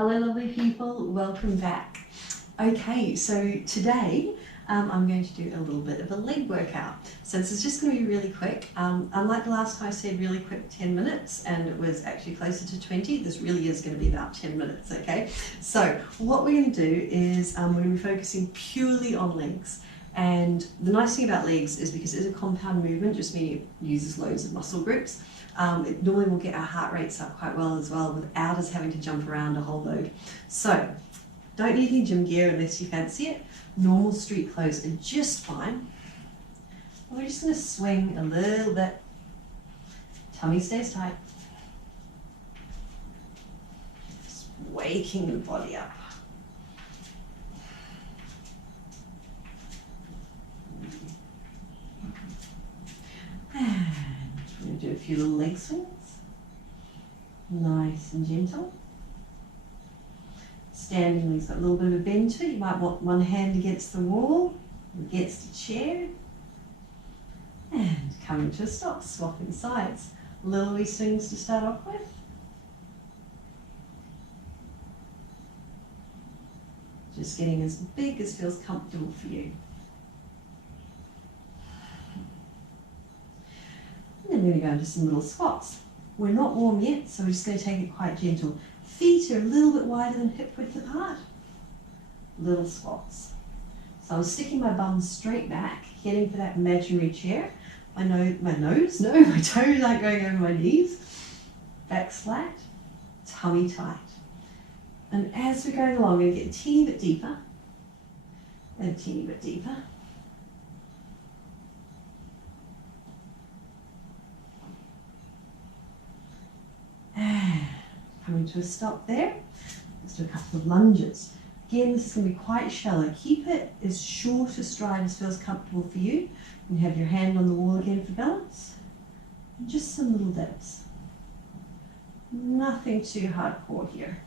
Hello lovely people, welcome back. Okay, so today I'm going to do a little bit of a leg workout. So this is just going to be really quick. Unlike the last time I said really quick 10 minutes and it was actually closer to 20, this really is going to be about 10 minutes, okay? So what we're going to do is we're going to be focusing purely on legs. And the nice thing about legs is because it's a compound movement, just meaning it uses loads of muscle groups. It normally will get our heart rates up quite well as well without us having to jump around a whole load. So, don't need any gym gear unless you fancy it. Normal street clothes are just fine. We're just going to swing a little bit. Tummy stays tight. Just waking the body up. And we're going to do a few little leg swings. Nice and gentle. Standing leg's got a little bit of a bend to it. You might want one hand against the wall, against a chair. And coming to a stop, swapping sides. Little wee swings to start off with. Just getting as big as feels comfortable for you. And then we're going to go into some little squats. We're not warm yet, so we're just going to take it quite gentle. Feet are a little bit wider than hip width apart. Little squats. So I'm sticking my bum straight back, heading for that imaginary chair. My toes aren't going over my knees. Back's flat, tummy tight. And as we're going along, we're going to get a teeny bit deeper, and a teeny bit deeper. And coming to a stop there. Let's do a couple of lunges. Again, this is going to be quite shallow. Keep it as short a stride as feels comfortable for you. You can have your hand on the wall again for balance. And just some little dips. Nothing too hardcore here.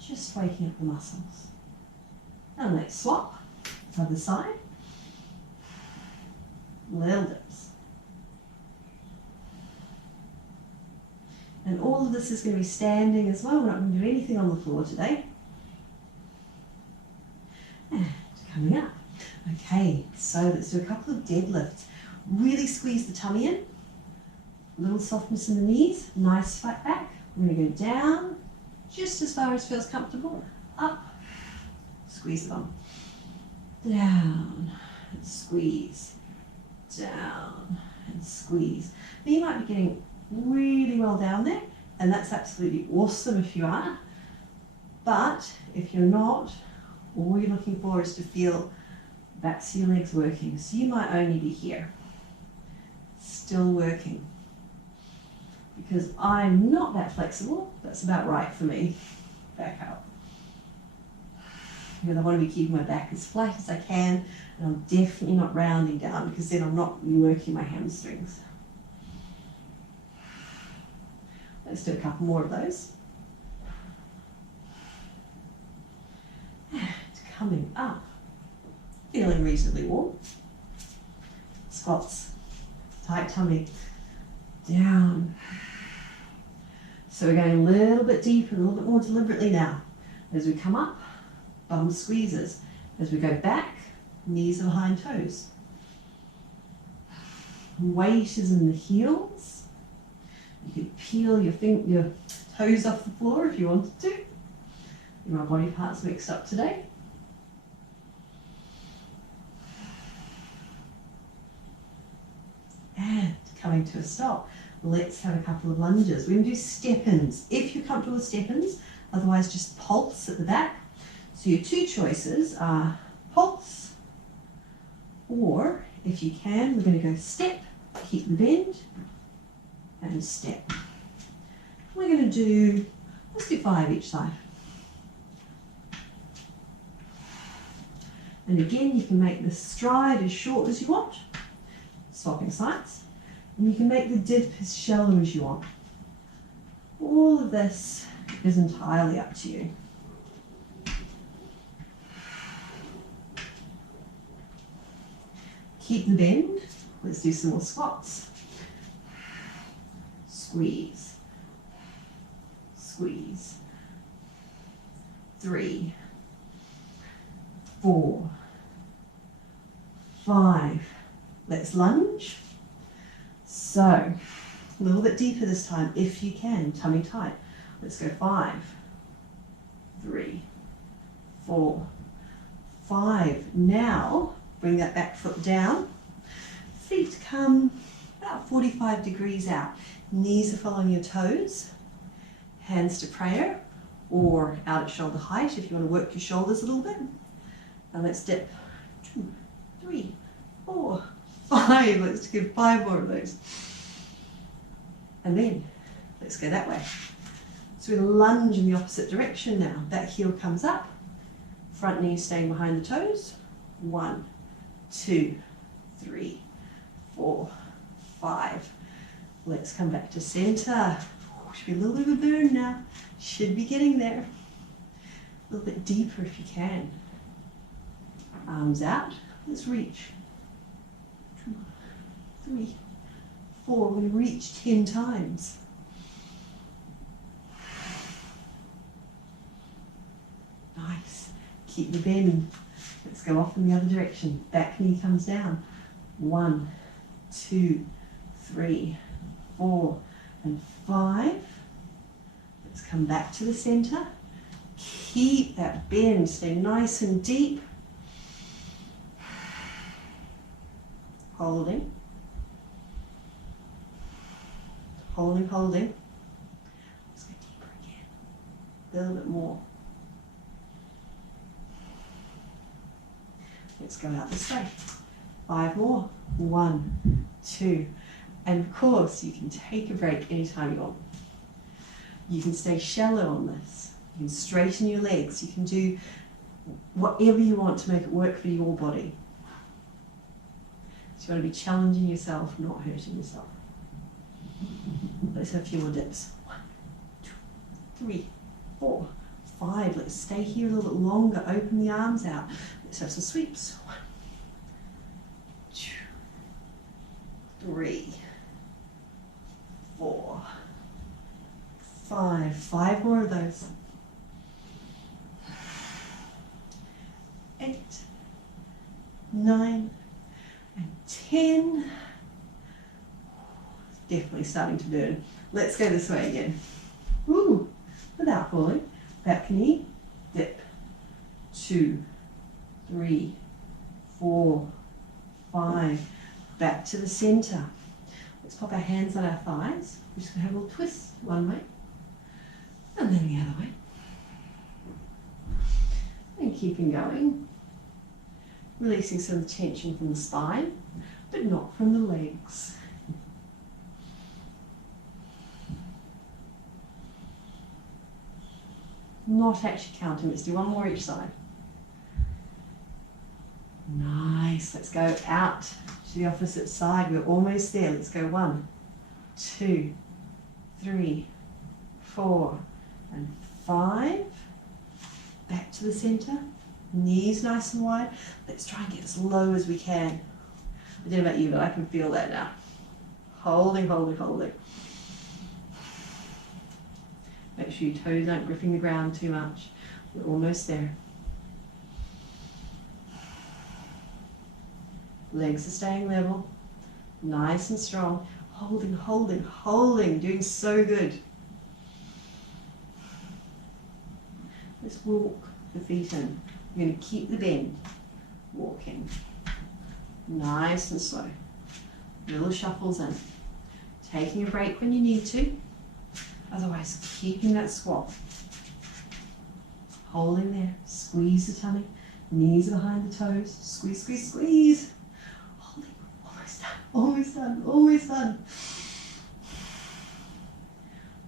Just waking up the muscles. And let's swap. Other side. Little dips. And all of this is going to be standing as well. We're not going to do anything on the floor today. And coming up. Okay, so let's do a couple of deadlifts. Really squeeze the tummy in. A little softness in the knees. Nice flat back. We're going to go down just as far as feels comfortable. Up. Squeeze the bum. Down. And squeeze. Down. And squeeze. Now you might be getting really well down there, and that's absolutely awesome if you are, but if you're not, all you're looking for is to feel backs of your legs working. So you might only be here, still working, because I'm not that flexible. That's about right for me. Back up, because I want to be keeping my back as flat as I can, and I'm definitely not rounding down, because then I'm not working my hamstrings. Let's do a couple more of those. And coming up, feeling reasonably warm. Squats, tight tummy, down. So we're going a little bit deeper, a little bit more deliberately now. As we come up, bum squeezes. As we go back, knees are behind toes. Weight is in the heels. You could peel your toes off the floor if you wanted to. My body parts mixed up today. And coming to a stop, let's have a couple of lunges. We're going to do step-ins. If you're comfortable with step-ins, otherwise just pulse at the back. So your two choices are pulse, or if you can, we're going to go step, keep the bend, and step. We're going to do, let's do 5 each side. And again, you can make the stride as short as you want, swapping sides, and you can make the dip as shallow as you want. All of this is entirely up to you. Keep the bend. Let's do some more squats. Squeeze, squeeze, 3, 4, 5. Let's lunge. So, a little bit deeper this time, if you can, tummy tight. Let's go 5, 3, 4, 5. Now, bring that back foot down. Feet come about 45 degrees out. Knees are following your toes. Hands to prayer or out at shoulder height if you want to work your shoulders a little bit. And let's dip. 2, 3, 4, 5. Let's give 5 more of those. And then let's go that way. So we lunge in the opposite direction now. Back heel comes up. Front knee staying behind the toes. 1, 2, 3, 4, 5. Let's come back to center. Should be a little bit of a burn now. Should be getting there. A little bit deeper if you can. Arms out. Let's reach. 2, 3, 4. We're going to reach 10 times. Nice. Keep the bend. Let's go off in the other direction. Back knee comes down. 1, 2, 3, 4, and 5. Let's come back to the center. Keep that bend. Stay nice and deep. Holding. Holding, holding. Let's go deeper again. A little bit more. Let's go out this way. 5 more. 1, 2. And of course, you can take a break anytime you want. You can stay shallow on this. You can straighten your legs. You can do whatever you want to make it work for your body. So you want to be challenging yourself, not hurting yourself. Let's have a few more dips. 1, 2, 3, 4, 5. Let's stay here a little bit longer. Open the arms out. Let's have some sweeps. 1, 2, 3, 4, 5. 5 more of those. 8, 9, and 10. Definitely starting to burn. Let's go this way again. Woo! Without falling. Back knee, dip. 2, 3, 4, 5. Back to the center. Let's pop our hands on our thighs. We're just going to have a little twist one way and then the other way. And keeping going. Releasing some tension from the spine, but not from the legs. Not actually counting. Let's do one more each side. Nice. Let's go out to the opposite side. We're almost there. Let's go 1, 2, 3, 4, and 5. Back to the center. Knees nice and wide. Let's try and get as low as we can. I don't know about you, but I can feel that now. Holding, holding, holding. Make sure your toes aren't gripping the ground too much. We're almost there. Legs are staying level. Nice and strong. Holding, holding, holding. Doing so good. Let's walk the feet in. We're going to keep the bend. Walking. Nice and slow. Little shuffles in. Taking a break when you need to. Otherwise, keeping that squat. Holding there. Squeeze the tummy. Knees behind the toes. Squeeze, squeeze, squeeze. Holding. Almost done. Almost done. Almost done.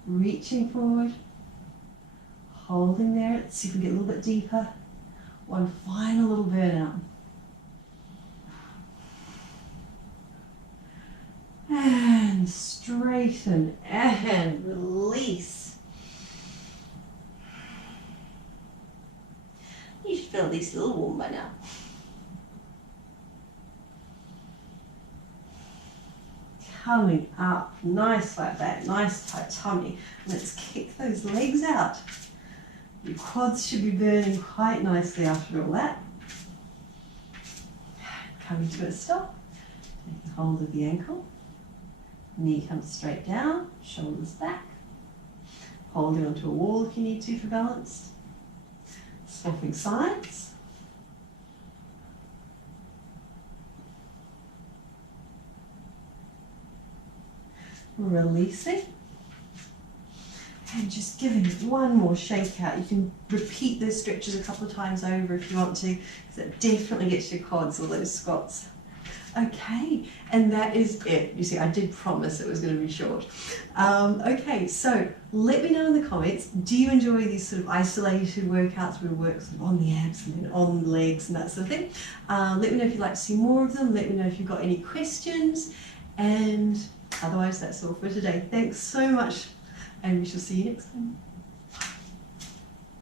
Reaching forward. Holding there. Let's see if we can get a little bit deeper. One final little burnout. And straighten and release. You should feel at least a little warm by now. Coming up, nice flat back, nice tight tummy. Let's kick those legs out. Your quads should be burning quite nicely after all that. Coming to a stop, taking hold of the ankle. Knee comes straight down, shoulders back. Holding onto a wall if you need to for balance. Swapping sides. Releasing. And just giving it one more shake out. You can repeat those stretches a couple of times over if you want to, because that definitely gets your quads, all those squats. Okay, and that is it. You see, I did promise it was going to be short. Okay, so let me know in the comments, do you enjoy these sort of isolated workouts where we work sort of on the abs and then on the legs and that sort of thing? Let me know if you'd like to see more of them. Let me know if you've got any questions. And otherwise, that's all for today. Thanks so much, and we shall see you next time.